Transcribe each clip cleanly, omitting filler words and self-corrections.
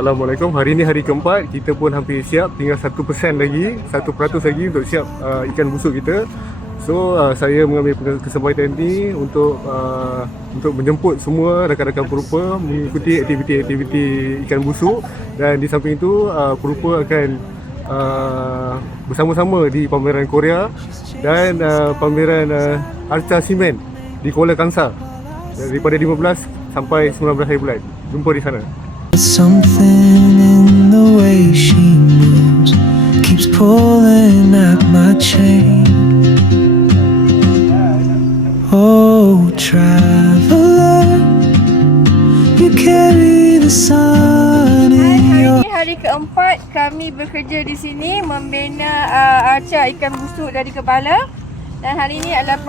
Assalamualaikum. Hari ini hari keempat, kita pun hampir siap. Tinggal 1% lagi, 1% lagi untuk siap ikan busuk kita. So saya mengambil kesempatan ini untuk menjemput semua rakan-rakan perupa mengikuti aktiviti-aktiviti ikan busuk. Dan di samping itu perupa akan bersama-sama di pameran Korea dan pameran Arca Simen di Kuala Kangsar daripada 15 sampai 19 hari bulan. Jumpa di sana. Something in the way she moves keeps pulling at my chain. Oh, traveler, you carry the sun in your... Hari ini hari keempat kami bekerja di sini membina arca ikan busuk dari kepala. Dan hari ini adalah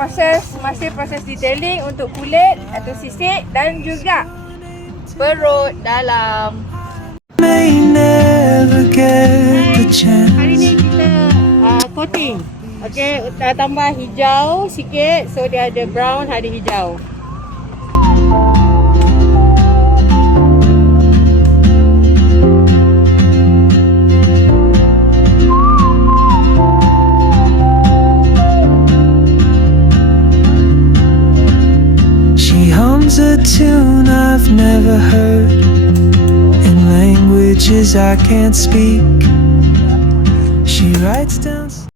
masih proses detailing untuk kulit atau sisik dan juga perut dalam. May never get the chance. Hari ini kita coating. Okey, tambah hijau sikit, so dia ada brown, ada hijau. She hums a tune I've never heard in languages I can't speak. She writes down